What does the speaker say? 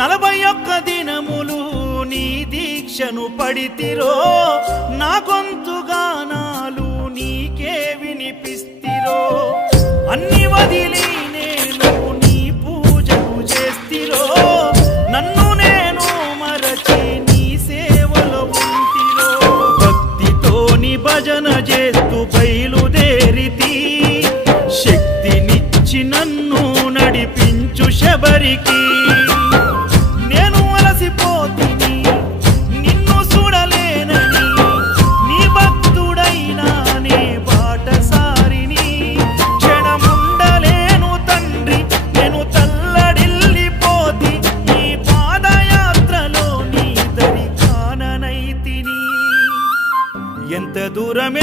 41 దినములు నీ దీక్షను పడితిరో నా గొంతుగానాలు నీకే వినిపిస్తిరో అన్ని వదిలి నేను నీ పూజను చేస్తిరో నన్ను నేను మరచి నీ సేవలో ఉంటిరో భక్తితో నీ భజన చేస్తూ బయలుదేరితి శక్తినిచ్చి నన్ను నడిపించు శబరికి నేను అలసిపోతిని నిన్ను చూడలేనని నీ భక్తుడైనా నే బాటసారిని క్షణముండలేను తండ్రి నేను తల్లడిల్లిపోతి ఈ పాదయాత్రలో నీ దరి కాననైతిని ఎంత దూరం